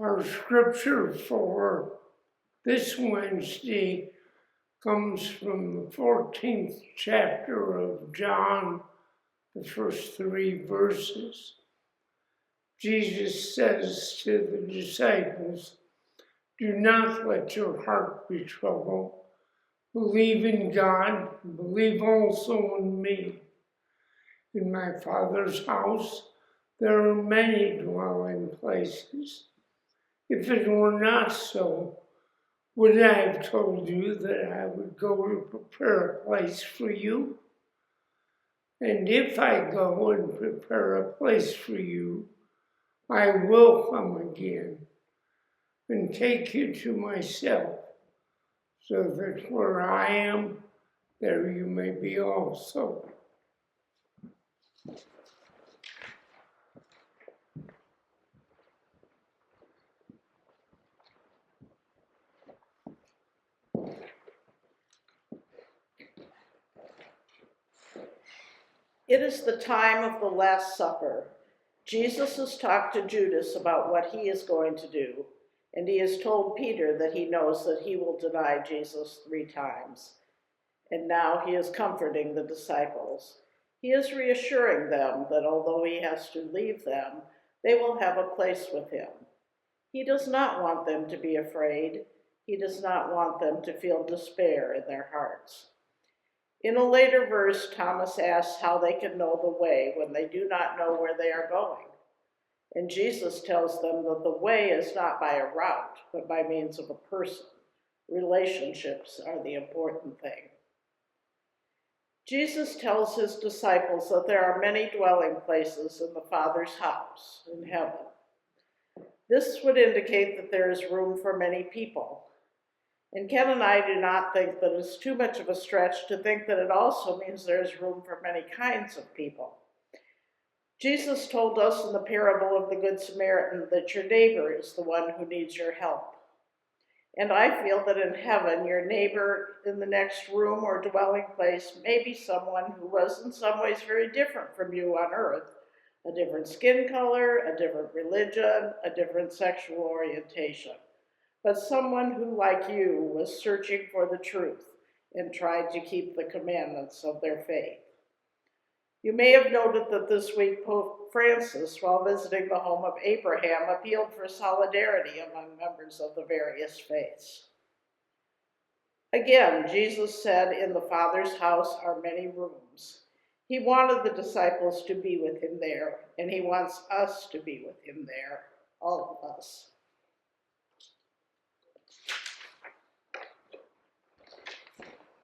Our scripture for this Wednesday comes from the 14th chapter of John, the first 3 verses. Jesus says to the disciples, "Do not let your heart be troubled. Believe in God, believe also in me. In my Father's house there are many dwelling places. If it were not so, would I have told you that I would go to prepare a place for you? And if I go and prepare a place for you, I will come again and take you to myself, so that where I am, there you may be also." It is the time of the Last Supper. Jesus has talked to Judas about what he is going to do, and he has told Peter that he knows that he will deny Jesus 3 times. And now he is comforting the disciples. He is reassuring them that although he has to leave them, they will have a place with him. He does not want them to be afraid. He does not want them to feel despair in their hearts. In a later verse, Thomas asks how they can know the way when they do not know where they are going. And Jesus tells them that the way is not by a route, but by means of a person. Relationships are the important thing. Jesus tells his disciples that there are many dwelling places in the Father's house in heaven. This would indicate that there is room for many people. And Ken and I do not think that it's too much of a stretch to think that it also means there is room for many kinds of people. Jesus told us in the parable of the Good Samaritan that your neighbor is the one who needs your help. And I feel that in heaven, your neighbor in the next room or dwelling place may be someone who was in some ways very different from you on earth, a different skin color, a different religion, a different sexual orientation, but someone who, like you, was searching for the truth and tried to keep the commandments of their faith. You may have noted that this week Pope Francis, while visiting the home of Abraham, appealed for solidarity among members of the various faiths. Again, Jesus said, "In the Father's house are many rooms." He wanted the disciples to be with him there, and he wants us to be with him there, all of us.